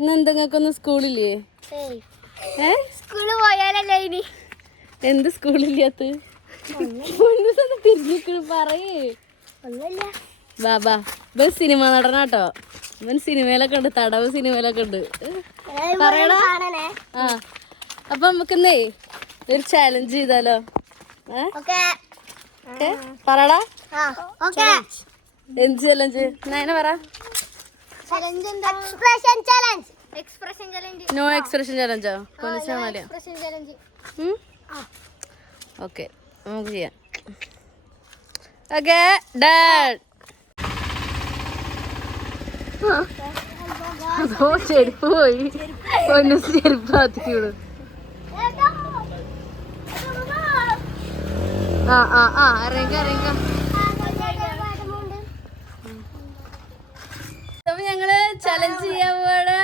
ഇന്ന് എന്തെങ്കിലൊന്നും സ്കൂളില്ലേ? സ്കൂളിൽ പോയാലല്ലേ ഇനി എന്ത് സ്കൂളില്ലാത്ത തിരിഞ്ഞിക്കണ് പറയേ. ബാബാ ഇവൻ സിനിമ നടനാട്ടോ. ഇവൻ സിനിമയിലൊക്കെ ഉണ്ട്, തടവ് സിനിമയിലൊക്കെ ഉണ്ട്. പറയടാ. ആ അപ്പൊ നമുക്കിന്നേ ഒരു ചാലഞ്ച് ചെയ്താലോ? പറടാ. എന്ത് ചലഞ്ച്? നയന പറ. No expression ചലഞ്ചോ? ഓക്കെ നമുക്ക് ചെയ്യാം. Okay done. അതോ ചെരുപ്പ് പോയി. ഒന്ന് ചെരുപ്പ് ആത്തിക്കൂടും. ആ ഇറങ്ങ. അപ്പൊ ഞങ്ങള് ചലഞ്ച് ചെയ്യാൻ പോവാണ്.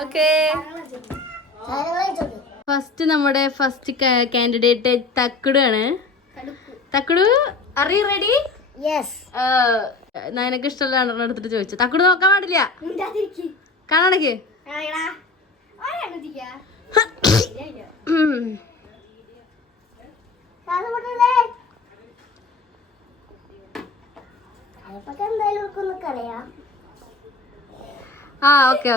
ഓക്കെ ഫസ്റ്റ് നമ്മുടെ ഫസ്റ്റ് കാൻഡിഡേറ്റ് തക്കുടു ആണ്. Thakkudu are you ready? നിനക്ക് ഇഷ്ടമുള്ള രണ്ടെണ്ണം എടുത്തിട്ട് ചോദിച്ചു. തക്കുടു നോക്കാൻ പാടില്ല. കാണാടക്ക്. ആ ഓക്കെ ആ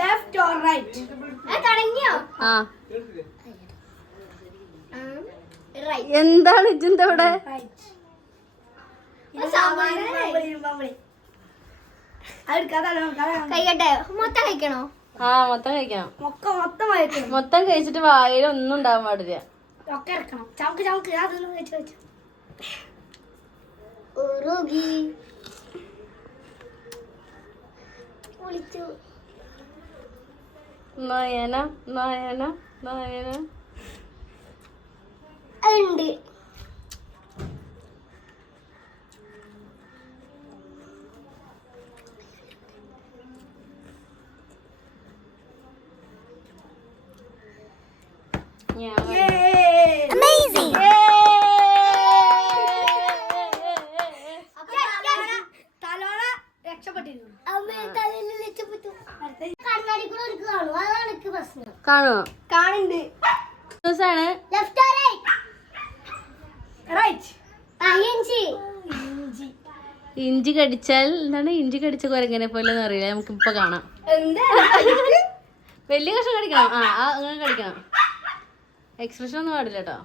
ലെഫ്റ്റ് ഓർ റൈറ്റ്? എന്താണ് ഇജെന്താ ഇവിടെ? മൊത്തം കഴിക്കണോ? ആ മൊത്തം കഴിക്കണം. മൊത്തം കഴിച്ചിട്ട് വായിൽ ഒന്നും ഉണ്ടാവാൻ പാടില്ല. നയന ഉണ്ട്. Amazing. തലോള രക്ഷപ്പെട്ടിരുന്നു. കണ്ണാടി കൂടെ ഒരു കാണും, അതാണ് എനിക്ക് പ്രശ്നം. കാണോ? കാണുന്നുണ്ട്. Left or right? ഇഞ്ചി കടിച്ചാൽ എന്താണ്? ഇഞ്ചി കടിച്ച കുരങ്ങനെ പോലെ അറിയില്ല. നമുക്ക് ഇപ്പൊ കാണാം. വലിയ കഷ്ണം കടിക്കണം. ആ അങ്ങനെ കടിക്കണം. എക്സ്പ്രഷൻ ഒന്നും പാടില്ല കേട്ടോ.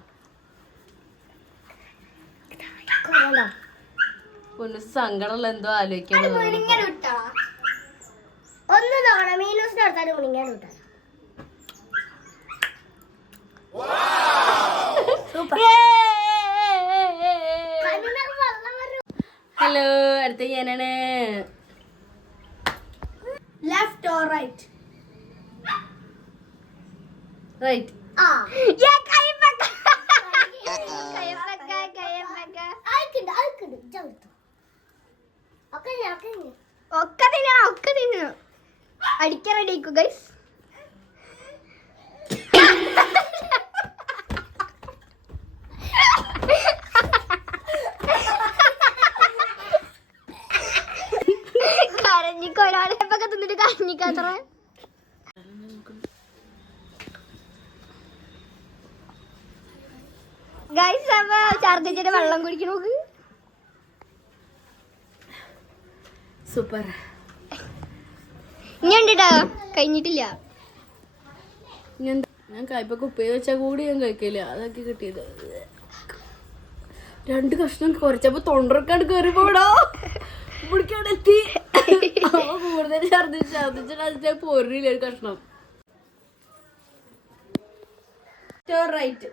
ഒന്ന് സങ്കടമുള്ള എന്തോ ആലോചിക്കാൻ. ഒന്ന് തവണ മീനൂസ് നടത്താൻ ഉണിങ്ങാൻ വിട്ടാ. ഹലോ, അടുത്ത ഞാനാണ്. Left or right? റൈറ്റ്. ഒക്കെ തിന്നണം. അടിക്കാൻ റെഡി ആയിക്കോ ഗൈസ്. കരഞ്ഞിക്കോ ഒരാളെ തിന്നിട്ട് കരഞ്ഞിക്കാത്ര. ഗൈസ് അപ്പൊ ഛർദിച്ചിട്ട് വെള്ളം കുടിക്കണ നോക്ക്. സൂപ്പർ. ഇനി ഉണ്ടിട്ടോ, കഴിഞ്ഞിട്ടില്ല. ഞാൻ കയ്പൊക്കെ ഉപ്പേരി വെച്ചാൽ കൂടി ഞാൻ കഴിക്കില്ല. അതൊക്കെ കിട്ടിയത് 2 കഷ്ണം കുറച്ചപ്പോ തൊണ്ടറക്കാട് കയറിപ്പോടാ പിടിക്കാടെത്തി. കൂടുതൽ ഛർദിച്ചിട്ട് പൊരില്ല ഒരു കഷ്ണം. റൈറ്റ്.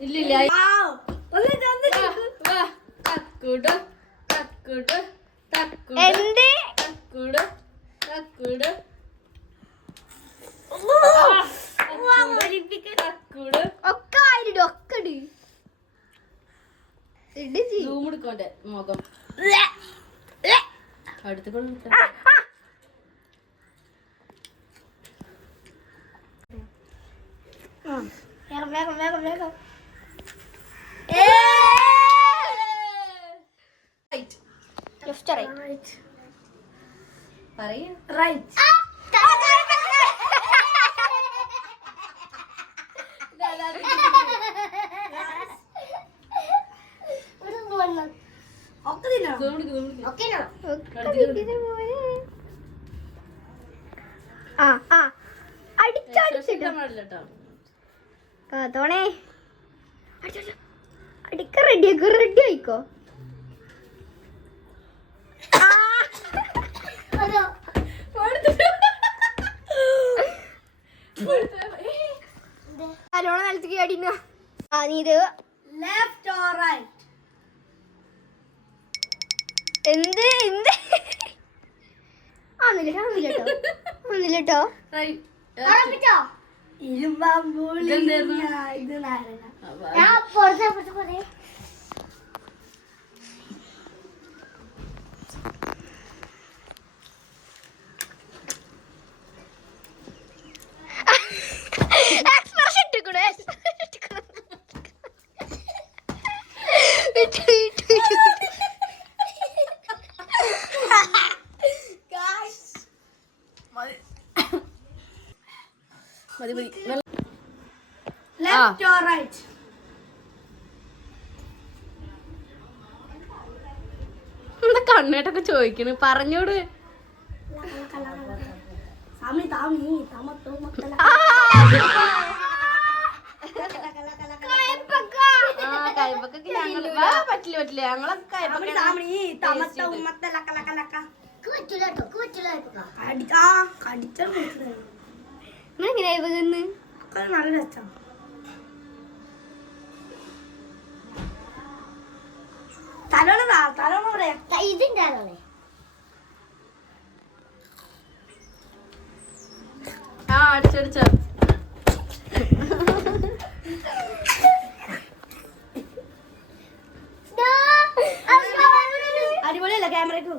ഇല്ലില്ല തക്കുട് തക്കുട് തക്കുട് എന്ത് തക്കുട് തക്കുട് തക്കുട് ഒക്കെ ആയിരം ഒക്കെ സൂം എടുക്കോന്റെ മുഖം അടുത്ത് കൊടുക്ക വേഗം വേഗം വേഗം വേഗം ലെഫ്റ്റ് റൈറ്റ് പറയൂ റൈറ്റ് കാത്തോണേ അടിക്ക റെഡിയാക്കോ റെഡി ആയിക്കോ നല്ലോണം നിലത്തേക്ക് അടിനോ ആ നീ ഇത് ലെഫ്റ്റ് ഓർ റൈറ്റ് എന്ത് എന്ത് ഒന്നില്ലട്ടോ മതി മതി ലെഫ്റ്റ് ഓർ റൈറ്റ് എന്താ കണ്ണേട്ടൊക്കെ ചോദിക്കണ് പറഞ്ഞോട് കൈപ്പൊക്കെ ഞങ്ങള് പറ്റില്ല പറ്റില്ല ഞങ്ങളെ നല്ല രസം തലോണ പറയാ ഇതിന്റെ ആളെ ആ അടിച്ചടിച്ച അടിപൊളിയല്ല ക്യാമറയ്ക്ക്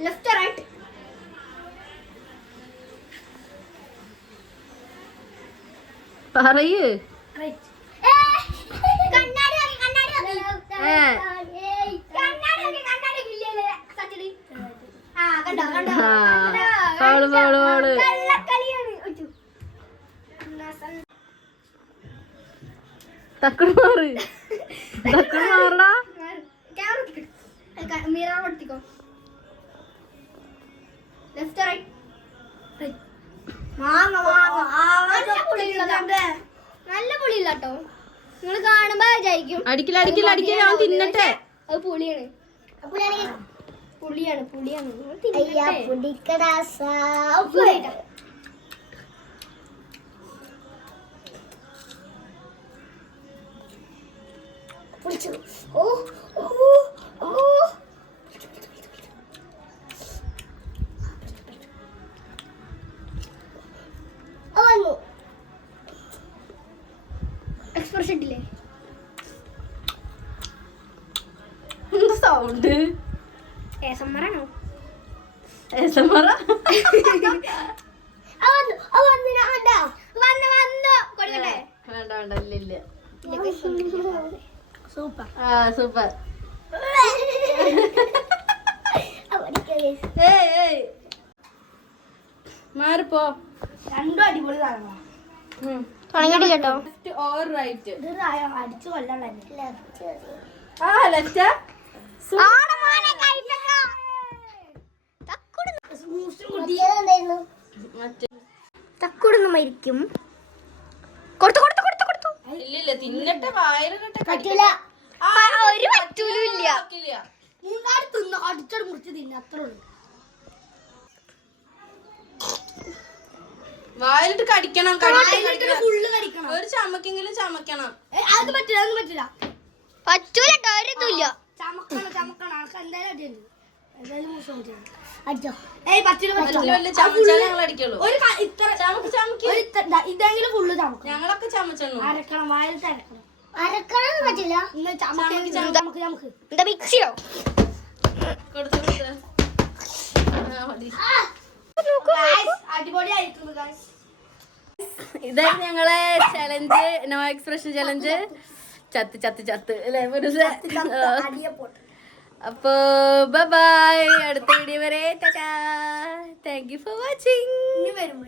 ലെഫ്റ്റ് റൈറ്റ് പറയ് ഫൗള് ഫൗള് ഫൗള് തക്കട് മാറ് തക്കട് മാറടാ മിറർ കൊടുത്തിക്കോ ലെഫ്റ്റ് റൈറ്റ് നല്ല പുളിയില്ലാട്ടോ നിങ്ങൾ കാണുമ്പോ വിചാരിക്കും അടിക്കില്ല അടിക്കില്ല അടിക്കില്ല ഞാൻ തിന്നട്ടെ അത് പുളിയാണ് പുളിയാണ് പുളിയാണ് ഓ ഓ ഓ എക്സ്പ്രഷൻ ഇട്ടില്ലേ സൗണ്ട് ഏസമ്മറാണോ ഏസമറ വേണ്ട വേണ്ട ഇല്ല ഇല്ല സൂപ്പർ ആ സൂപ്പർ മാറിപ്പോ രണ്ടും അടിപൊളി സാധനങ്ങളാണ് തുടങ്ങിയിട്ടില്ല കേട്ടോ ലെഫ്റ്റ് ഓർ റൈറ്റ് അടിച്ചു കൊല്ലം ആ ലെഫ്റ്റ് തക്കുടുന്ന് മരിക്കും കൊടുത്തു കൊടുത്തു കൊടുത്തു കൊടുത്തു ഇല്ലില്ല തിന്നട്ടെ വായിലൊക്കെ പറ്റൂല ഒരു പറ്റൂലില്ല മൂന്നാട് തിന്ന അടിച്ചോട് മുറിച്ച് തിന്ന അത്രേ ഉള്ളൂ വായിലിട്ട് കടിക്കണം ഫുള്ള് കടിക്കണം ഒരു ചമക്കെങ്കിലും ചമക്കണം അത് പറ്റില്ല അതൊന്നും പറ്റില്ല പറ്റൂല കാര്യമില്ല ചമക്കണം ചമക്കണം ആൾക്ക് എന്തായാലും അടിയുണ്ട് എന്തായാലും മോശം അടിച്ചോ ഏയ് പറ്റില്ല ചമച്ചാലേ ഞങ്ങൾ അടിക്കുള്ളൂ ഒരു ഇത്ര ഇതെങ്കിലും ഫുള്ള് ചമക്കണം ഞങ്ങളൊക്കെ ചമച്ചണു അരക്കണം വായിലിട്ട് അരക്കണം അരക്കണം പറ്റില്ല നമുക്ക് എന്താ മിക്സിയോ കൊടുത്തു അടിപൊളിയായിരിക്കുന്നു ഗൈസ് ഇതായിരുന്നു ഞങ്ങളെ ചലഞ്ച് നോ എക്സ്പ്രഷൻ ചലഞ്ച് ചത്ത് ചത്ത് ചത്ത് അല്ലേ അപ്പോ ബൈ അടുത്ത വീഡിയോ വരെ Tata thank you for watching ഇനി വരും